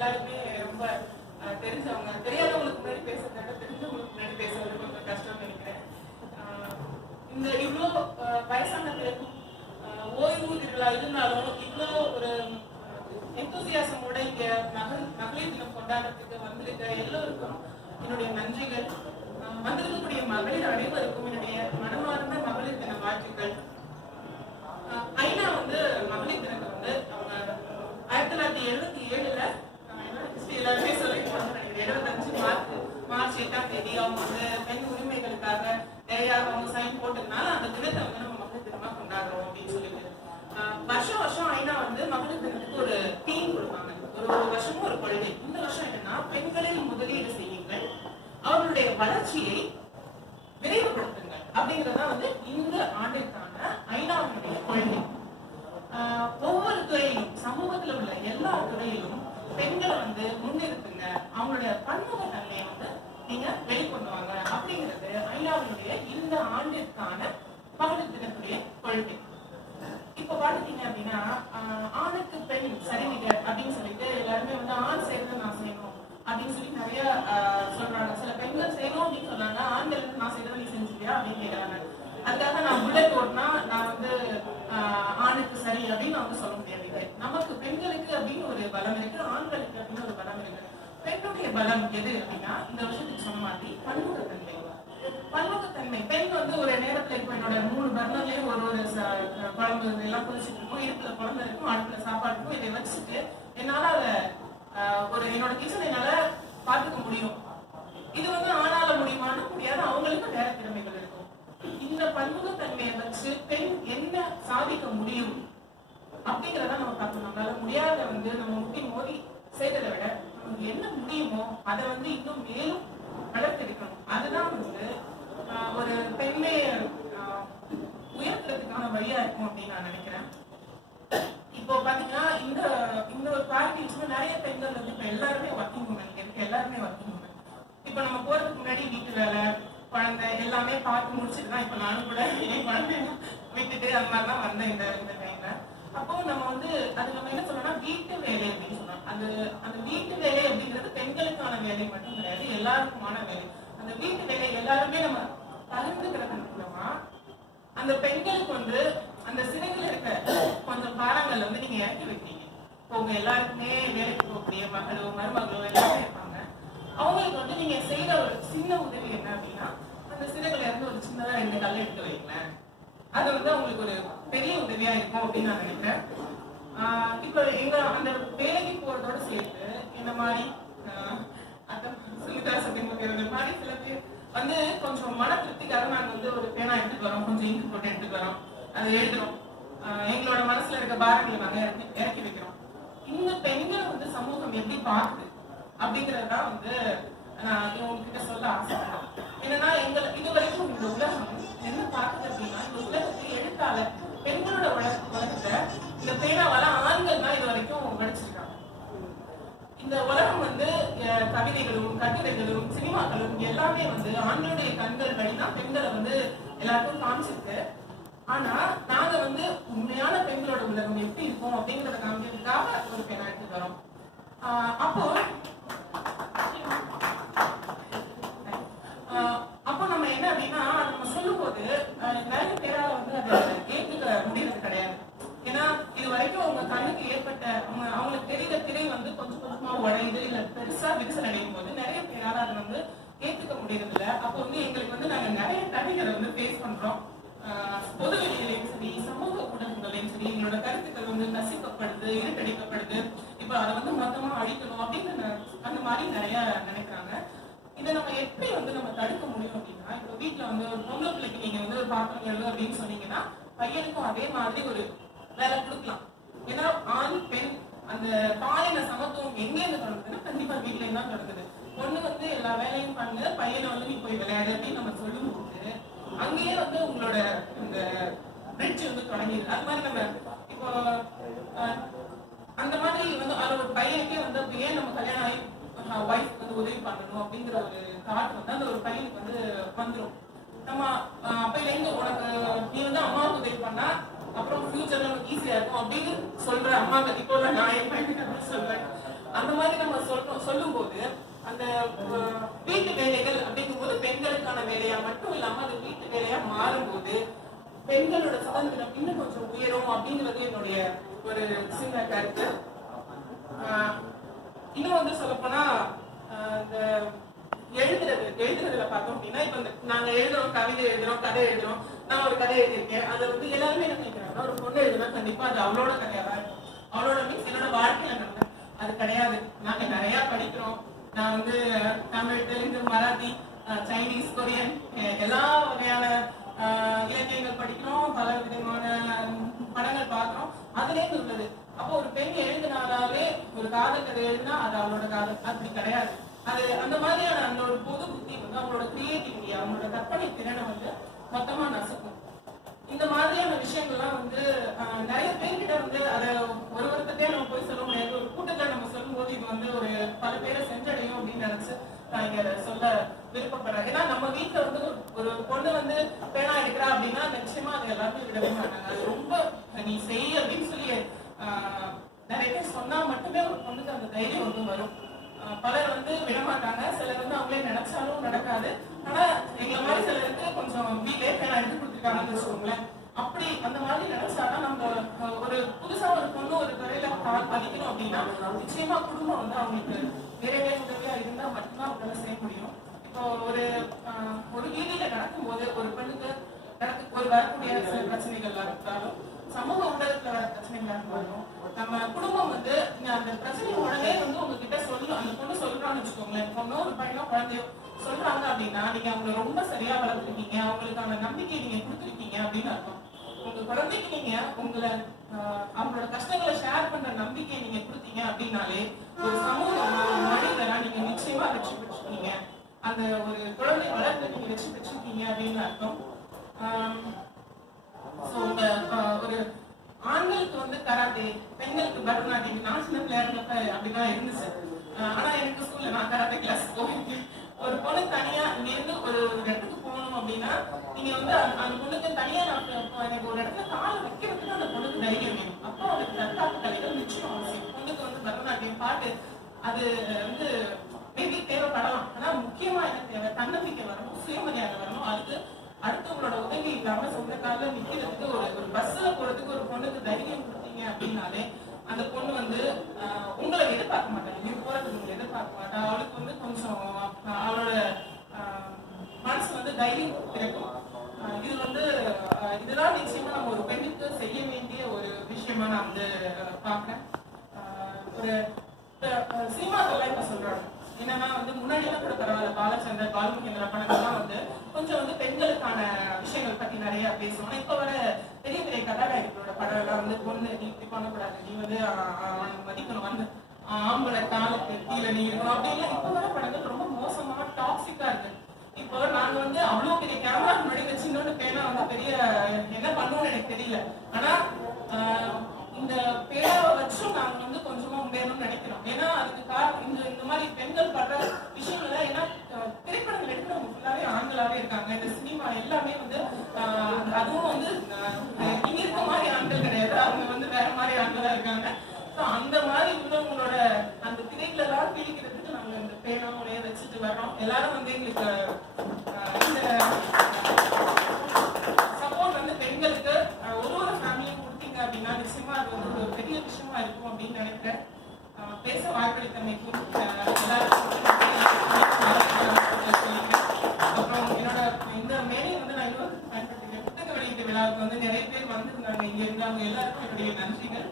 எல்லாருமே ரொம்ப தெரிஞ்சவங்க. தெரியாதவங்களுக்கு முன்னாடி பேசுறத விட தெரிஞ்சவங்களுக்கு முன்னாடி பேசுறது கொஞ்சம் கஷ்டம்னு நினைக்கிறேன். இந்த இவ்வளோ வயசான பிறகும் ஓய்வூதியர்களா இருந்தாலும் இவ்வளோ ஒரு எந்தூசியாசமோட இங்க மகளிர் தினம் கொண்டாடுறதுக்கு வந்திருக்க எல்லோருக்கும் என்னுடைய நன்றிகள். வந்திருக்கக்கூடிய மகளிர் அனைவருக்கும் என்னுடைய மனமார்ந்த மகளிர் தின வாழ்த்துக்கள். ஐநா மகளிர் தினத்தை அவங்க 1977 எல்லாருமே சொல்லிருக்காங்க நினைக்கிறேன். 75 மார்ச் 8ஆம் தேதி அவங்க பெண் உரிமைகளுக்காக நிறைய அவங்க சைன் போட்டதுனால அந்த தினத்தை நம்ம மகளிர் தினமா கொண்டாடுறோம் அப்படின்னு சொல்லிட்டு வருஷம் வருஷம் ஐநா மகளிர் தினத்துக்கு ஒரு தீம் கொடுப்பாங்க. ஒரு வருஷமும் ஒரு கொள்கை. இந்த வருஷம் என்னன்னா, பெண்களில் முதலீடு செய்யுங்கள், அவர்களுடைய வளர்ச்சியை விரைவுபடுத்துங்கள் அப்படிங்கறதான் இந்த ஆண்டிற்கான ஐநாவுடைய கொள்கை. ஒவ்வொரு துறையிலும் சமூகத்துல உள்ள எல்லா துறையிலும் பெண்களை முன்னிறுத்துங்க, அவங்களுடைய பன்முக தன்மையை நீங்க வெளிக்கொண்டு வாங்க அப்படிங்கிறது ஐநாவுடைய இந்த ஆண்டிற்கான மகளிர் தினத்துடைய கொள்கை. இப்ப பாத்துட்டீங்க அப்படின்னா, ஆணுக்கு பெண் சரிநிகர் அப்படின்னு சொல்லிட்டு எல்லாருமே ஆண் செய்யறது நான் செய்யணும் அப்படின்னு சொல்லி நிறைய சொல்றாங்க. சில பெண்கள் செய்யணும் அப்படின்னு சொன்னாங்க, ஆண்கள் நான் செய்யறது நீ செஞ்சுக்கியா அப்படின்னு கேட்கறாங்க. அதுக்காக நான் புல்லட் ஓட்டினா நான் ஆணுக்கு சரி அப்படின்னு சொல்ல முடியாது. நமக்கு பெண்களுக்கு அப்படின்னு ஒரு பலம் இருக்கு, ஆண்களுக்கு அப்படின்னு ஒரு பலம் இருக்கு. பெண்ணுடைய பலம் எது அப்படின்னா, இந்த வருஷத்துக்கு சொன்ன மாதிரி பன்முகத்தன்மை. பன்முகத்தன்மை பெண் ஒரு நேரத்துல இப்ப என்னோட 3 பர்னர்லயும் ஒரு குழம்பு எல்லாம் கொதிச்சுட்டு இருக்கும், இடுப்புல குழம்பு இருக்கும், அடுப்புல சாப்பாடு இருக்கும். இதை வச்சுட்டு என்னால என்னோட கிச்சன் என்னால பாத்துக்க முடியும். இது ஆணால முடியுமான்னு முடியாது, அவங்களுக்கு வேற திறமைகள் இருக்கும். இந்த பன்முகத்தன்மையை வச்சு பெண் என்ன சாதிக்க முடியும் அப்படிங்கிறத நம்ம பார்க்கணும். நம்மளால முடியாத நம்ம முட்டி மோதி செய்ததை விட நமக்கு என்ன முடியுமோ அதை இன்னும் மேலும் வளர்த்தெடுக்கணும். அதுதான் ஒரு பெண்ணை உயர்த்துறதுக்கான வழியா இருக்கும் அப்படின்னு நான் நினைக்கிறேன். இப்போ பாத்தீங்கன்னா இந்த ஒரு பார்ட்டி நிறைய பெண்கள் இப்ப எல்லாருமே ஒர்க்கிங் உமன் இருக்கு, எல்லாருமே ஒர்க்கிங் உமன். இப்ப நம்ம போறதுக்கு முன்னாடி வீட்டு வேலை, குழந்தை எல்லாமே பார்த்து முடிச்சுட்டு தான் இப்ப நானும் கூட என் குழந்தை விட்டுட்டு அந்த மாதிரிலாம் வந்தேன் இந்த டைம்ல. அப்போ நம்ம அது நம்ம என்ன சொல்லணும்னா வீட்டு வேலை அப்படின்னு சொன்னோம். அந்த வீட்டு வேலை அப்படிங்கிறது பெண்களுக்கான வேலை மட்டும் கிடையாது, எல்லாருக்குமான வேலை. அந்த வீட்டு வேலை எல்லாருமே நம்ம பகிர்ந்துக்கிறது மூலமா அந்த பெண்களுக்கு அந்த சிறையில் இருக்க கொஞ்சம் பாடங்கள் நீங்க இறக்கி வைக்கிறீங்க. உங்க எல்லாருக்குமே வேலைக்கு போகக்கூடிய மகளோ மருமகளோ எல்லாமே இருப்பாங்க. அவங்களுக்கு நீங்க செய்யற ஒரு சின்ன உதவி என்ன அப்படின்னா, அந்த சிறைகளை ஒரு சின்னதா 2 கல்லை எடுத்து வைங்களேன். அது அவங்களுக்கு ஒரு பெரிய உதவியா இருக்கும் அப்படின்னு நான் நினைக்கிறேன். இப்ப எங்க அந்த வேலைக்கு போறதோட சேர்த்து இந்த மாதிரி சுமிதா சத்தியமூர்த்தி மாதிரி சில பேர் கொஞ்சம் மன திருப்திக்காக நாங்க ஒரு பேனா எடுத்துட்டு வரோம், கொஞ்சம் இங்கு போட்டு எடுத்துட்டு வரோம், அதை எழுதுறோம், எங்களோட மனசுல இருக்க பாரங்களை நாங்க இறக்கி வைக்கிறோம். இந்த பெண்கள் சமூகம் எப்படி பார்க்குது அப்படிங்கறதுதான் நான் உங்ககிட்ட சொல்ல ஆசைப்படுறேன். என்னன்னா இது வரைக்கும் இந்த உலகம் என்ன பார்க்குது அப்படின்னா, இந்த உலகத்தில் எழுத்தாளர் பெண்களோட உலகத்தை இந்த பேனாவால ஆண்கள் தான் இது வரைக்கும் படிச்சிருக்காங்க. இந்த உலகம் கவிதைகளும் கட்டுரைகளும் சினிமாக்களும் எல்லாமே ஆண்களுடைய கண்கள் வழிதான் பெண்களை எல்லாருக்கும் காமிச்சிருக்கு. ஆனா நாங்க உண்மையான பெண்களோட உலகம் எப்படி இருக்கும் அப்படிங்கறத காமிக்கிறதுக்காக ஒரு பேனா எடுத்து வரோம். அப்போ நம்ம என்ன அப்படின்னா, நம்ம சொல்லும் போது நிறைய பேரால அதை கேட்க முடியறது கிடையாது. ஏன்னா இது வரைக்கும் அவங்க கண்ணுக்கு ஏற்பட்ட அவங்களுக்கு தெரியல திரை கொஞ்சம் கொஞ்சமா உடையுது, இல்ல பெருசா விரிசல் அடையும் போது நிறைய பேரால அதை ஏத்துக்க முடியறது இல்லை. அப்போ எங்களுக்கு நாங்க நிறைய தடைகளை ஃபேஸ் பண்றோம். பொது வெளியிலையும் சரி, சமூக ஊடகங்களையும் சரி, எங்களோட கருத்துக்கள் நசிக்கப்படுது, இருட்டடிக்கப்படுது. இப்ப அதை மொத்தமா அழிக்கணும் அப்படின்னு அந்த மாதிரி நிறைய நினைக்கிறாங்க. இதை நம்ம எப்படி நம்ம தடுக்க முடியும் அப்படின்னா, இப்ப வீட்டுல ஒரு பொம்பளை பிள்ளைக்கு நீங்க ஒரு பாத்திரம் எழுது அப்படின்னு சொன்னீங்கன்னா, பையனுக்கும் அதே மாதிரி ஒரு வேலை கொடுக்கலாம். ஏன்னா ஆண் பெண் அந்த பாலின சமத்துவம் எங்கேருந்து தொடங்குதுன்னா கண்டிப்பா வீட்டுல இருந்து தான் தொடங்குது. பொண்ணு எல்லா வேலையும் பண்ணு, பையனை நீ போய் விளையாடு அப்படின்னு நம்ம சொல்லும் போது அங்கேயே உங்களோட இந்த பிரிட்ஜ் தொடங்கிடுது. அது மாதிரி நம்ம இப்போ அந்த மாதிரி ஒரு பையனுக்கே ஏன் நம்ம கல்யாணம் ஆகி ஒய்ஃப் உதவி பண்ணணும் அப்படிங்கிற ஒரு தாட் அந்த ஒரு பையனுக்கு வந்துடும். நம்ம அப்பையில இருந்து உனக்கு நீ அம்மாவுக்கு உதவி பண்ணா அப்புறம் ஃபியூச்சர்ல ஈஸியா இருக்கும் அப்படின்னு சொல்ற அம்மா இப்போ நான் என் பையனுக்கு சொல்றேன். அந்த மாதிரி நம்ம சொல்லும் போது அந்த வீட்டு வேலைகள் அப்படிங்கும்போது பெண்களுக்கான வேலையா மட்டும் இல்லாம அது வீட்டு வேலையா மாறும்போது பெண்களோட சுதந்திரம் இன்னும் கொஞ்சம் உயரும் அப்படிங்கிறது என்னுடைய ஒரு சின்ன கருத்து. இன்னும் வந்து சொல்லப்போனா இந்த எழுதுறதுல பார்த்தோம் அப்படின்னா இப்ப நாங்க எழுதுறோம், கவிதை எழுதுறோம், கதை எழுதுறோம். நான் ஒரு கதை எழுதியிருக்கேன், அதை வந்து எல்லாருமே என்ன நினைக்கிறாங்க, ஒரு பொண்ணு எழுதுனா கண்டிப்பா அது அவளோட கதையா தான் இருக்கும். அவளோட மீன்ஸ் என்னோட வாழ்க்கையில நடந்த அது கிடையாது. நாங்க நிறைய படிக்கிறோம். நான் வந்து தமிழ், தெலுங்கு, மராத்தி, சைனீஸ், கொரியன் எல்லா வகையான இலக்கியங்கள் படிக்கிறோம், பல விதமான படங்கள் பார்க்கிறோம். அதுலேயே உள்ளது. அப்போ ஒரு பெண் எழுதினாலே ஒரு காதல் கதை எழுதினா அது அவளோட காதல் அப்படி கிடையாது. அது அந்த மாதிரியான அந்த ஒரு பொது புத்தி வந்து அவங்களோட கிரியேட்டிவிட்டி, அவங்களோட கற்பனை திறனை வந்து மொத்தமா நசுக்கும். இந்த மாதிரியான விஷயங்கள்லாம் வந்து நிறைய பேர்கிட்ட வந்து அதை ஒருத்தட்டே நம்ம போய் சொல்ல முடியாது. ஒரு கூட்டத்தில் நம்ம சொல்லும் போது இது வந்து ஒரு பல பேரை சென்றடையும் அப்படின்னு நினைச்சு நான் இங்க சொல்ல விருப்பப்படுறேன். ஏன்னா நம்ம வீட்டுல வந்து ஒரு பொண்ணு வந்து பேனா எடுக்கிறா அப்படின்னா நிச்சயமா அது எல்லாருமே விடவே மாட்டாங்க. அது ரொம்ப நீ செய் அப்படின்னு சொல்லி நிறைய பேர் சொன்னா மட்டுமே ஒரு பொண்ணுக்கு அந்த தைரியம் வந்து வரும். பலர் வந்து விடமாட்டாங்க, சிலர் வந்து அவங்களே நினைச்சாலும் நடக்காது. ஆனா எங்களை மாதிரி சிலருக்கு கொஞ்சம் வீட்லயே பேனா எடுத்து கொடுத்துருக்காங்கன்னு வச்சுக்கோங்களேன். அப்படி அந்த மாதிரி நினைச்சாதான் நம்ம ஒரு புதுசா ஒரு பொண்ணு ஒரு துறையில பதிக்கணும் அப்படின்னா நிச்சயமா குடும்பம் வந்து அவங்களுக்கு நிறைய உதவியா இருந்தா மட்டும்தான் அவங்களால செய்ய முடியும். இப்போ ஒரு வீதியில நடக்கும்போது ஒரு பெண்ணுக்கு ஒரு வரக்கூடிய சில பிரச்சனைகள்லாம் இருந்தாலும், சமூக ஊடகத்துல வர பிரச்சனைகளா இருந்தாலும், நம்ம குடும்பம் வந்து அந்த பிரச்சனை உடனே வந்து உங்ககிட்ட அந்த பொண்ணு சொல்றான்னு வச்சுக்கோங்களேன். பொண்ணோ ஒரு பையனோ குழந்தையோ சொல்றாங்க அப்படின்னா நீங்க அவங்களை ரொம்ப சரியா வளர்த்துருக்கீங்க, அவங்களுக்கான நம்பிக்கையை நீங்க கொடுத்துருக்கீங்க அப்படின்னு அர்த்தம். உங்க குழந்தைக்கு நீங்க அவங்களோட கஷ்டங்களை ஷேர் பண்ற நம்பிக்கையை நீங்க கொடுத்தீங்க அப்படின்னாலே ஒரு சமூகமா மனிதரா நீங்க நிச்சயமா வெற்றி பெற்றிருக்கீங்க. அந்த ஒரு குழந்தை வளர்த்து நீங்க வெற்றி பெற்றிருக்கீங்க அப்படின்னு அர்த்தம். ஒரு ஆண்களுக்கு வந்து கராத்தே, பெண்களுக்கு பரதநாட்டியம். நான் சின்ன பிள்ளையா இருந்தப்ப அப்படிதான் இருந்துச்சு. ஆனா எனக்கு ஸ்கூல்ல நான் கராத்தே கிளாஸ் போயிருக்கேன். ஒரு பொண்ணு தனியா இங்க இருந்து ஒரு இடத்துக்கு போகணும் அப்படின்னா நீங்க வந்து அந்த பொண்ணுக்கு தனியா எனக்கு ஒரு இடத்துல காலை வைக்கிறதுக்கு அந்த பொண்ணுக்கு தைரியம் வேணும். அப்போ அவளுக்கு தற்காப்பு கலைகள் நிச்சயம் அவசியம். பொண்ணுக்கு வந்து பரதநாட்டியம், பாட்டு அது வந்து மேபி தேவைப்படலாம். ஆனா முக்கியமா எனக்கு தேவை தன்னம்பிக்கை வரணும், சுயமரியாதை வரணும். அதுக்கு அடுத்தவங்களோட உதவி இல்லாம சொந்த கால நிக்கிறதுக்கு ஒரு பஸ்ல போறதுக்கு ஒரு பொண்ணுக்கு தைரியம் கொடுத்தீங்க அப்படின்னாலே அந்த பொண்ணு வந்து உங்களை எதிர்பார்க்க மாட்டாங்க, நீங்க போறதுக்கு உங்களை எதிர்பார்க்க மாட்டா. அவளுக்கு வந்து கொஞ்சம் அவளோட மனசு வந்து தைரியம் பிறக்கும். இது வந்து இதுதான் நிச்சயமா நம்ம ஒரு பெண்ணுக்கு செய்ய வேண்டிய ஒரு விஷயமா நான் வந்து பாக்குறேன். ஒரு சினிமாக்கள்லாம் இப்ப சொல்றாங்க என்னன்னா வந்து முன்னாடி எல்லாம் கூட பரவாயில்ல, பாலச்சந்தர், பாலுமகேந்திரா படங்கள்லாம் வந்து கொஞ்சம் வந்து பெண்களுக்கான விஷயங்கள் பத்தி நிறைய பேசுவோம். இப்ப வர பெரிய பெரிய கதாநாயகர்களோட படம் எல்லாம் வந்து பொண்ணு நீ இப்படி பண்ணக்கூடாது, நீ வந்து மதிக்கணும், வந்து ஆம்பளை காலுக்கு கீழே நீ இருக்கணும் அப்படின்லாம் இப்ப வர படங்கள் ரொம்ப மோசமா டாக்ஸிக்கா இருக்கு. இப்போ நாங்க வந்து அவ்வளவு பெரிய கேமரா முன்னாடி வச்சு இன்னொன்று பேனா வந்து பெரிய என்ன பண்ணுவோம்னு எனக்கு தெரியல. ஆனா இந்த பேனாவை வச்சும் நாங்க வந்து கொஞ்சமா முன்னேறணும்னு நினைக்கிறோம். ஏன்னா அதுக்கு காரணம் இந்த மாதிரி பெண்கள் படுற விஷயங்கள். ஏன்னா திரைப்படங்கள் எடுக்கிறவங்க ஃபுல்லாவே ஆண்களாவே இருக்காங்க. இந்த சினிமா எல்லாமே வந்து அதுவும் வந்து இங்க இருக்க மாதிரி ஆண்கள் கிடையாது, அவங்க வந்து வேற மாதிரி ஆண்களா இருக்காங்க. ஸோ அந்த மாதிரி உள்ளவங்களோட அந்த திரைகளை எல்லாம் பிடிக்கிறதுக்கு நாங்க இந்த பேனாவுடைய வச்சுட்டு வர்றோம். எல்லாரும் வந்து எங்களுக்கு இந்த சப்போர்ட் வந்து பெண்களுக்கு ஒரு ஃபேமிலியும் கொடுத்தீங்க அப்படின்னா நிச்சயமா அது வந்து ஒரு பெரிய விஷயமா இருக்கும் அப்படின்னு நினைக்கிறேன். பேச வாய்ப்பளித்தமைக்கும் எல்லாருக்கும் அப்புறம் என்னோட இந்த மேலே வந்து நான் இன்னொரு பயன்படுத்திக்கிறேன். புத்தக வெளியீட்டு விழாவுக்கு வந்து நிறைய பேர் வந்திருந்தாங்க. இங்க இருந்தாங்க எல்லாருக்கும் என்னுடைய நன்றிகள்.